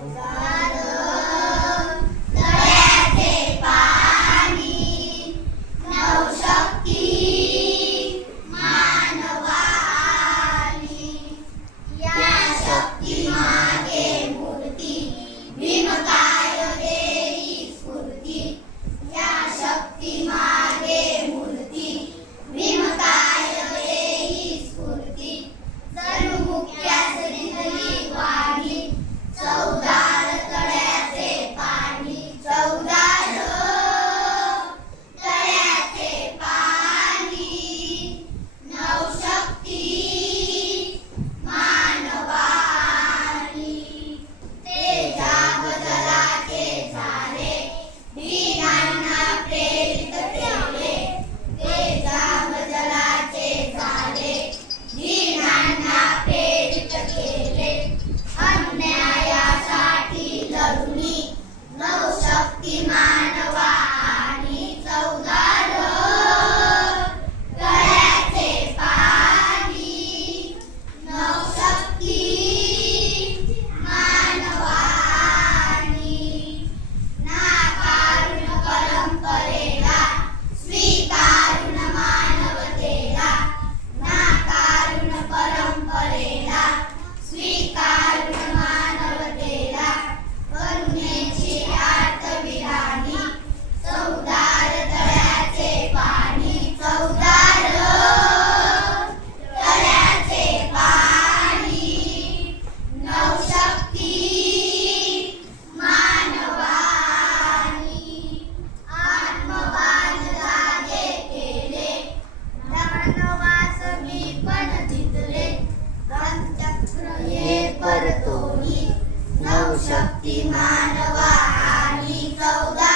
Amen. शक्ती मानवा आणि चौदा